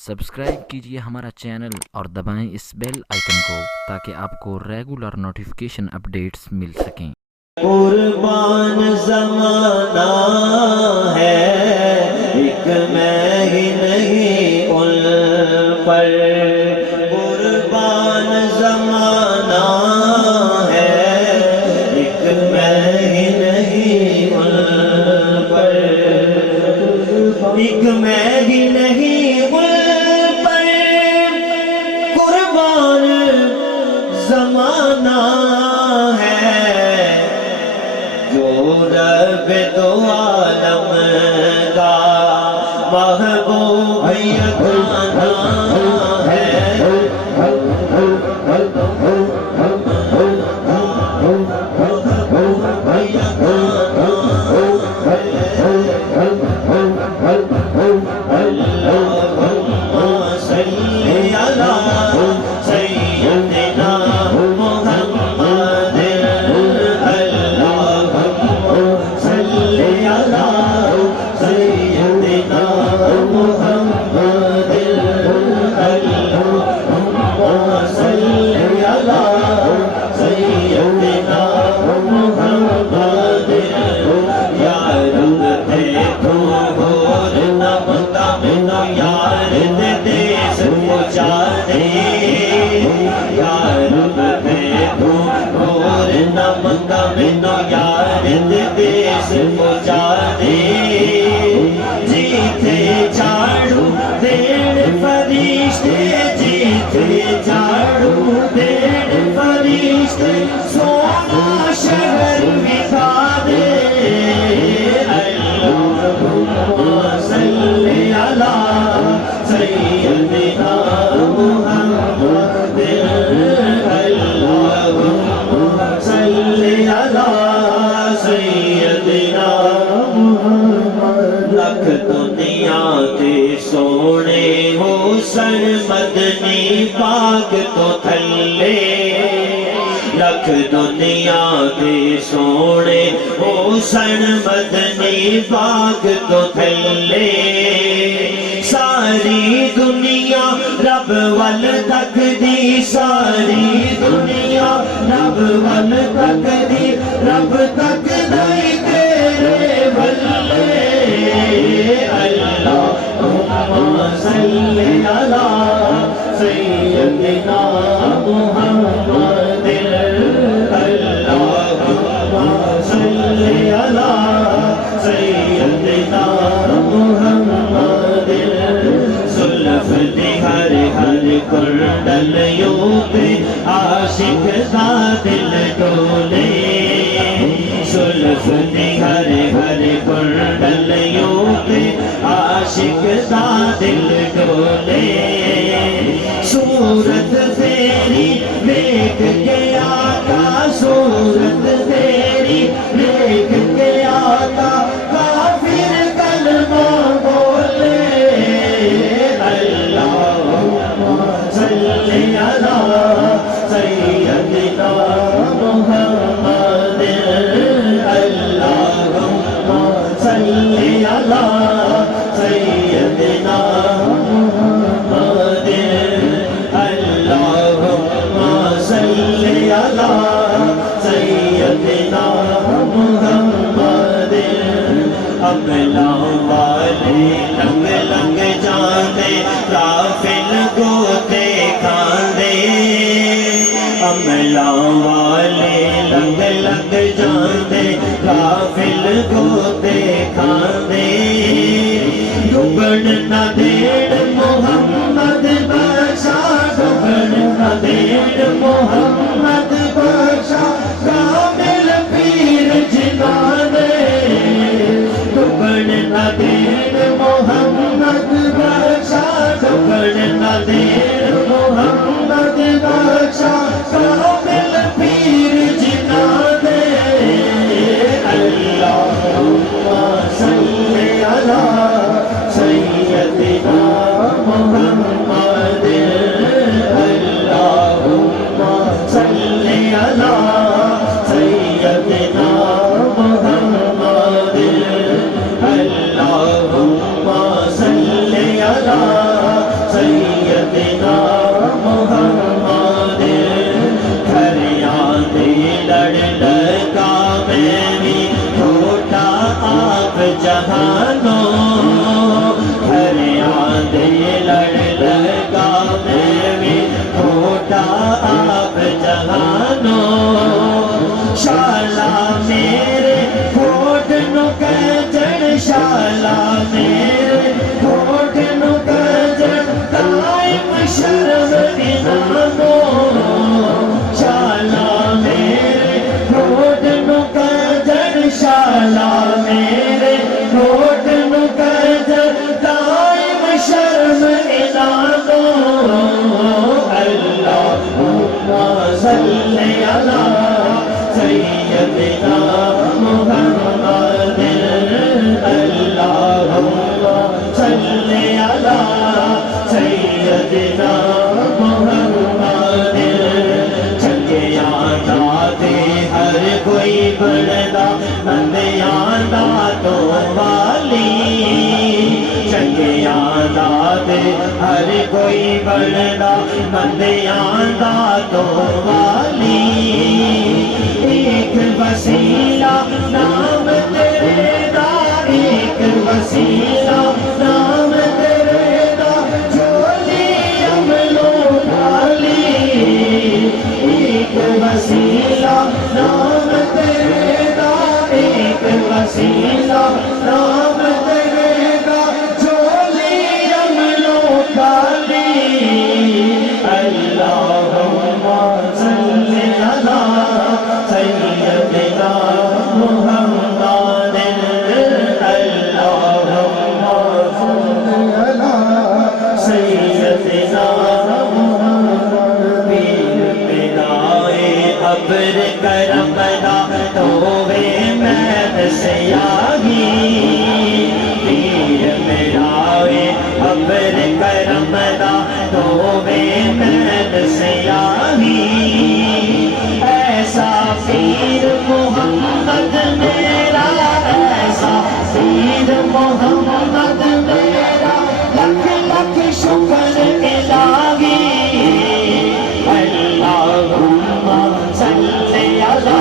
Subscribe کیجیے ہمارا channel اور دبائیں اس بیل آئیکن کو تاکہ آپ کو ریگولر نوٹیفیکیشن اپڈیٹس مل سکیں۔ قربان زمانہ ہے ایک میں ہی نہیں ان پر، قربان زمانہ ہے ایک میں ہی نہیں ان پر، ایک میں ہی نہیں ان پر، قربان زمانہ رب دو عالم کا محبوب یگانہ ہے، اللہم صلی علی سیدنا جیتے جھاڑو دین فرشتے، جیتے جھاڑو دین فرشتے، سونا شہر بٹھا دے، اللہم صلی علی سیدنا محمد، اللہم صلی علی سیدنا محمد۔ لکھ دنیا تے سونے حسن مدنی پاک تو تھلے، لکھ دنیا تے سونے حسن مدنی پاک تو تھلے، ساری دنیا رب ول تک دی، ساری دنیا رب ول تک دی، رب تک دائی تیرے بلے، اللہم صلی علی سیدنا محمد، اللہم صلی علی سیدنا محمد، زلف دی ہر ہر کنڈلیوں پہ عاشق دا دل ڈولے، زلف دی ہر ہر کنڈلیوں پہ عاشق دا دل ڈولے، صورت تیری دیکھ کے آقا، صورت تیری دیکھ کے آقا کافر کلمہ بولے، اللہم صلی علی سیدنا محمد، اللہم صلی علی سیدنا محمد، اللہم صلی علی سیدنا محمد، عملہ والے لنگ لنگ جاندے غافل کو دیکھاندے، عملہ والے لنگ لنگ جاندے غافل کو دیکھاندے، ڈوبن نہ دین محمد بخشا، ڈوبن نہ دین محمد بخشا، کامل پیر جنانے، ڈوبن نہ دین محمد بخشا، ڈوبن نہ دین محمد بخشا، کامل پیر جنانے، اللہ سیدنا محمد گھریاں دے لڑ لگا میں بھی چھوٹا آپ جہانوں گھریاں دے لڑ لگا میں بھی چھوٹا آپ جہانوں شالا میرے کوٹ نو کجڑ شالا میرے کوٹ نو کجڑ دائم شرم انامو شالا میرے کوٹ نو کجڑ شالا میرے کوٹ نو کجڑ دائم شرم انامو اللہم صلی علی سیدنا محمد اللہم صلی علی سیدنا محمد چنگیاں دے ہر کوئی بڑھدا بندیاں دا تو والی چنگیاں دے ہر کوئی بڑھدا بندیاں دا تو والی ایک وسیلہ نام تیرے دا ایک وسیلہ نام تیرے دا جھولی عملوں ڈالی ایک وسیلہ نام تیرے دا ایک وسیلہ نام تیرے دا جھولی عملوں ڈالی اللہم صلی علی سیدنا محمد اللہم صلی علی سیدنا محمد پیر پنائے ابر کرم دا توبے مید سیاہی پیر پنائے ابر کرم دا توبے مید سیاہی ایسا پیر محمد میرا ایسا پیر محمد میرا لکھ لکھ شکر الہی اللہم صلی علی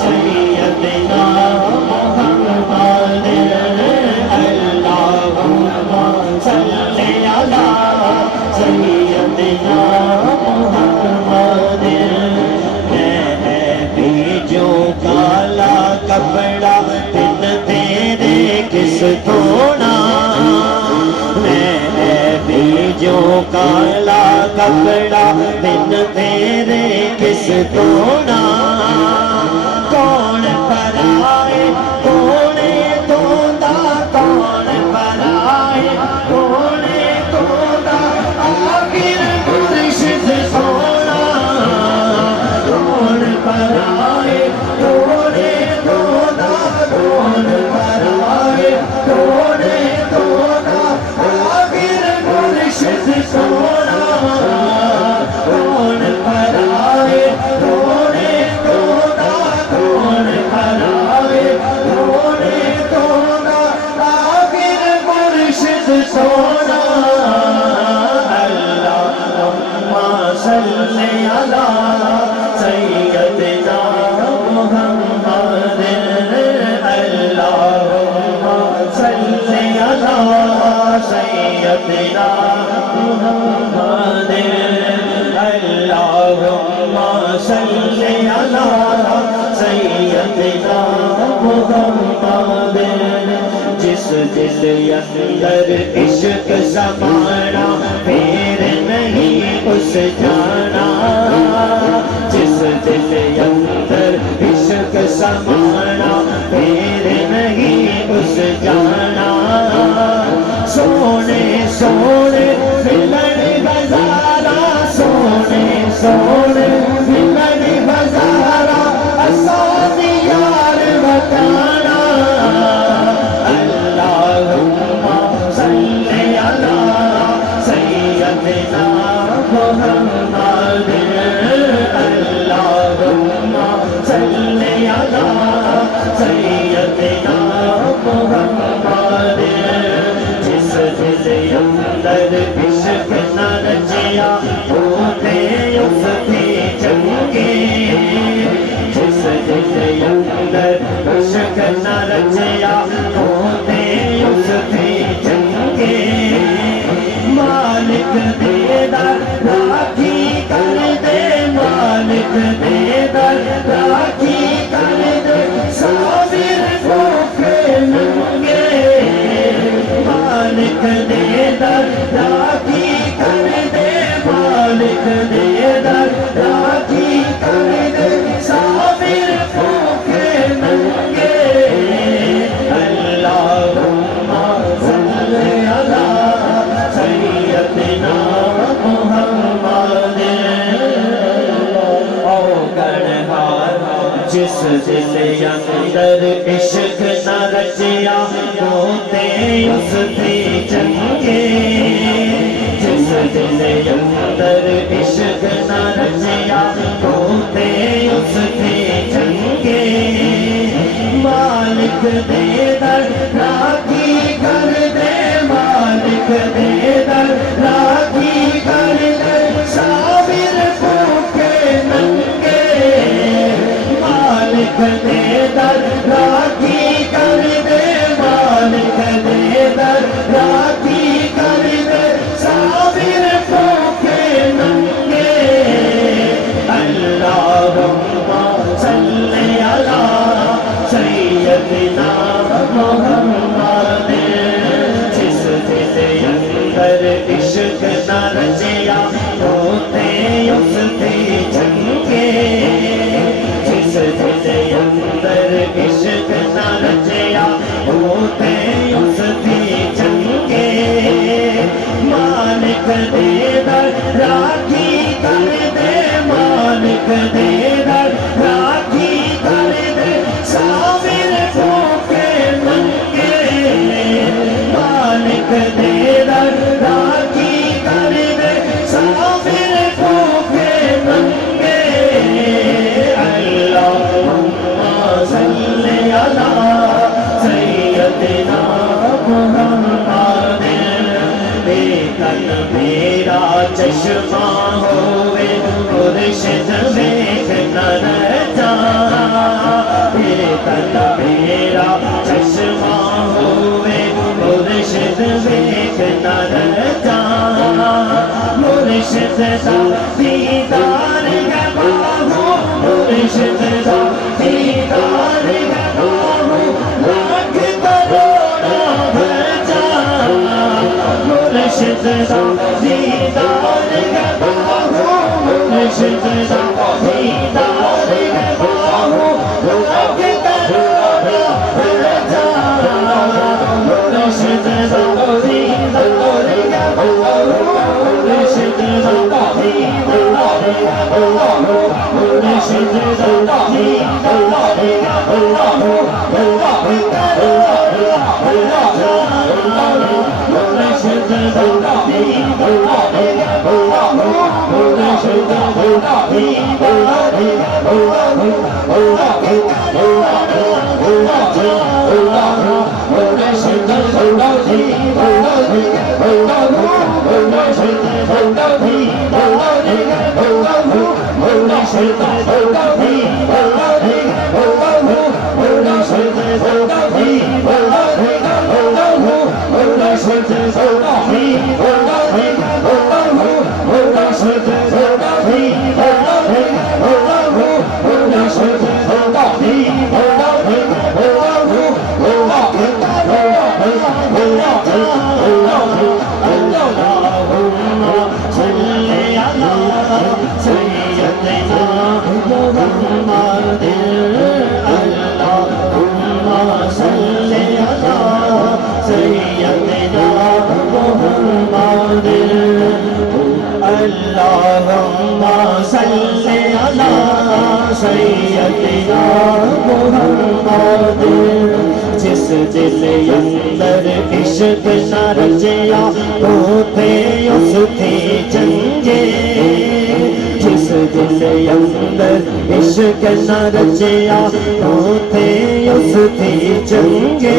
سیدنا محمد اللہم صلی علی سیدنا محمد جو کالا کپڑا دن تیرے کس دھونا میں بھی جو کالا کپڑا دن تیرے کس دھونا کون پرائے کون دھوندا کون پرائے کون دھوندا آخر مرشد سونا کون پرائے کون دھوندا کون پرائے کون دھوندا آخر مرشد سونا کون پرائے کون دھوندا کون پرائے کون دھوندا آخر مرشد سونا اللہم صلی علی سیدنا محمد اللہم صلی علی سیدنا محمد اللہم صلی علی سیدنا محمد جس دل اندر عشق سمانا پھر نہیں اس جانا جس دل اندر عشق سمانا پھر نہیں اس جانا سونے سونے ملن بازارا سونے سونے ملن بازارا اساد یار بتانا اللہم صلی علی سیدنا محمد اللہم صلی علی سیدنا محمد جس دل اندر عشق نہ رچیا ہوتے اس کی جنگے جس دل اندر عشق نہ رچیا ہوتے اس کی جنگے مالک دے در راکھی کر دے مالک دے در راکھی کر دے صابر کو کے ننگے مالک دے در راکھی کر دے مالک دے در راکھی کر دے صابر کو کے ننگے اللہم صلی علی سیدنا محمد او گڑھار جس دل اندر عشق نہ رچیا ہوتے اس کی جنگے جس دل اندر عشق نہ رچیا ہوتے اس کی جنگے مالک دے در راکھی کر دے مالک دے در راکھی کر دے صابر کو کے ننگے مالک دے در راکھی کر دے مالک دے در راکھی کر دے صابر کو کے ننگے اللہم صلی علی سیدنا محمد جس دل اندر عشق نہ رچیا ہوتے اس کی جنگے جس دل اندر عشق نہ رچیا ہوتے اس کی جنگے مالک دے در راکھی کر دے مالک دے در راکھی کر دے صابر کو کے ننگے مالک دے در راکھی کر دے صابر کو کے ننگے اللہم صلی علی سیدنا محمد بے تن میرا چشمہ ہوئے مرشد دیکھ نہ رہتا بے تن میرا چشمہ ہوئے مرشد دیکھ نہ رہتا مرشد دا دیدار گواہو مرشد دا دیدار گواہو لاکھ کروڑا بھجا مرشد دا دیدار گواہو مرشد دا دیدار گواہو لاکھ کروڑا بھجا مرشد دا دیدار گواہو مرشد دا دیدار گواہو مرشد دا دیدار گواہو لاکھ کروڑا بھجا مرشد دا دیدار گواہو مرشد دا دیدار گواہو لاکھ کروڑا بھجا مرشد دا دیدار گواہو مرشد دا دیدار گواہو مرشد دا دیدار گواہو مرشد دا دیدار گواہو مرشد دا دیدار گواہو مرشد دا دیدار گواہو مرشد دا دیدار گواہو لاکھ کروڑا اللہم صلی علی سیدنا محمد اللہم صلی علی سیدنا محمد اللہم صلی علی سیدنا محمد جس دل اندر عشق نہ رچیا ہوتے اس کی جنگے جس دل اندر عشق نہ رچیا ہوتے اس کی جنگے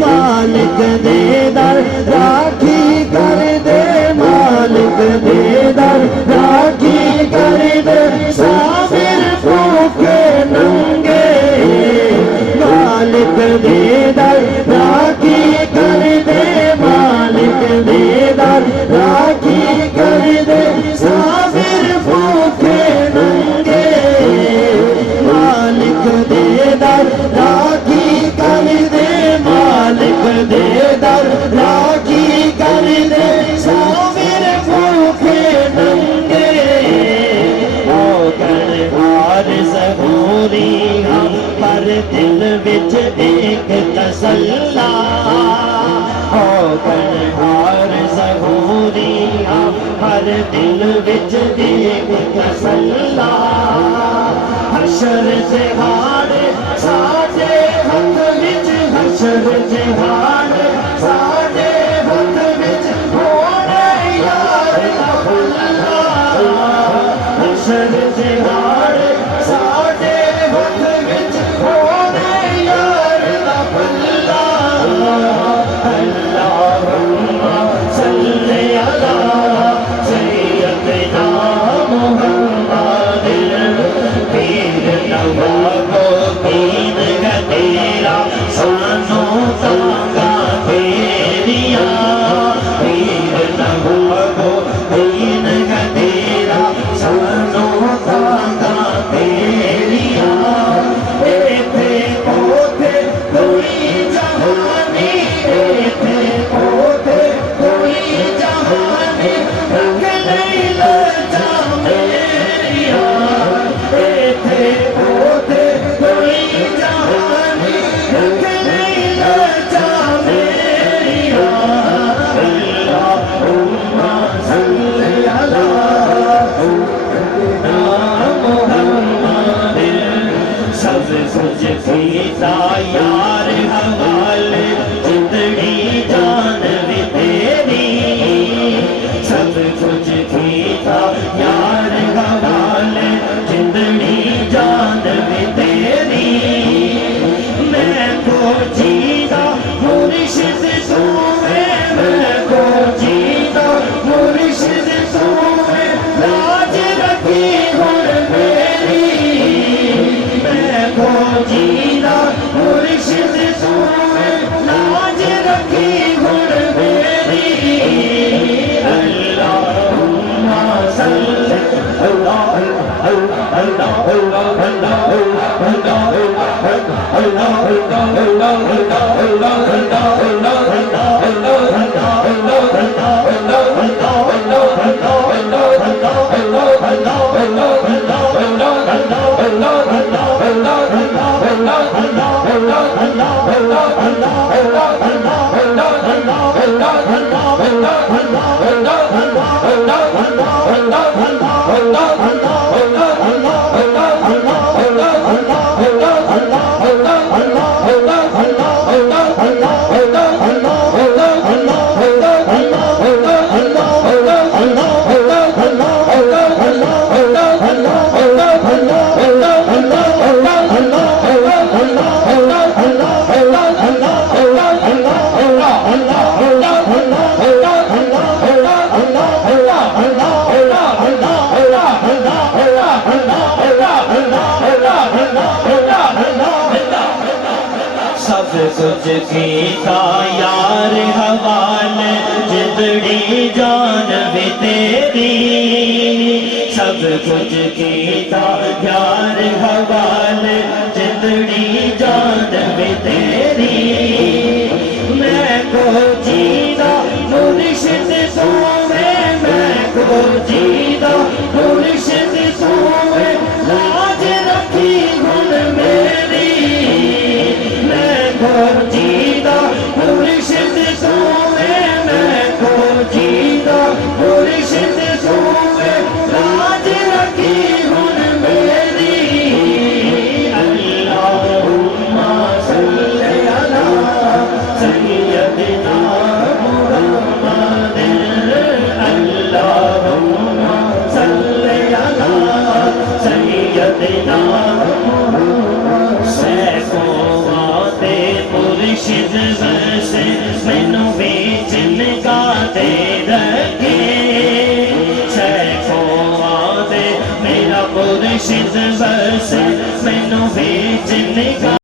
مالک دے در راکھی کر دے مالک در راکھی کر دے سافر بھوکے ننگے مالک دے در راکھی کر دے مالک دے در راکھی کر دے سافر بھوکے ننگے او گنہار ظہوری ہم پر دل وچ ایک تسلا او گنہار ظہوری ہم پر دل وچ ایک تسلا حشر جہاد ساڈے ہاتھ وچ حشر جہاد ساڈے ہاتھ وچ ہونا یار دا بھلا حشر جہاد ساڈے ہاتھ وچ ہونا یار دا بھلا اللہم صلی علی سیدنا محمد پیر نواب دین کا تیرا سانو تانگا تیریاں پیر نواب دین کا تیرا سانو تانگا تیریاں ایتھے اوتھے کوئی جہانی ایتھے اوتھے کوئی جہانی رکھ لئی لجا میریاں ایتھے اوتھے کوئی جہانی رکھ لئی لجا میریاں اللہم صلی علی محمد سب کچھ کیتا یار حوالے زندگی جان بھی تیری سب کچھ کیتا یار حوالے زندگی جان بھی تیری میں کو جیتا مرشد سوئے میں کو جیتا مرشد سوئے لاج رکھی ہن میری میں کو جیتا مرشد سوئے لاج رکھی ہن میری اللہم صلی سب کچھ کیتا یار حوالے زندگی جان بھی تیری سب کچھ کیتا یار حوالے زندگی جان بھی تیری میں کو جیتا مرشد سوئے میں کو جیتا مرشد سوئے لاج رکھی ہن میری میں کو جیتا مرشد سوئے میں کو جیتا مرشد سوئے لاج رکھی ہن میری اللہم صلی علی سیدنا محمد اللہم صلی علی سیدنا مرشد سے مینوں بھی جنگا دے رکھے سیکھوں دے میرا مرشد سے مینوں بھی جنگا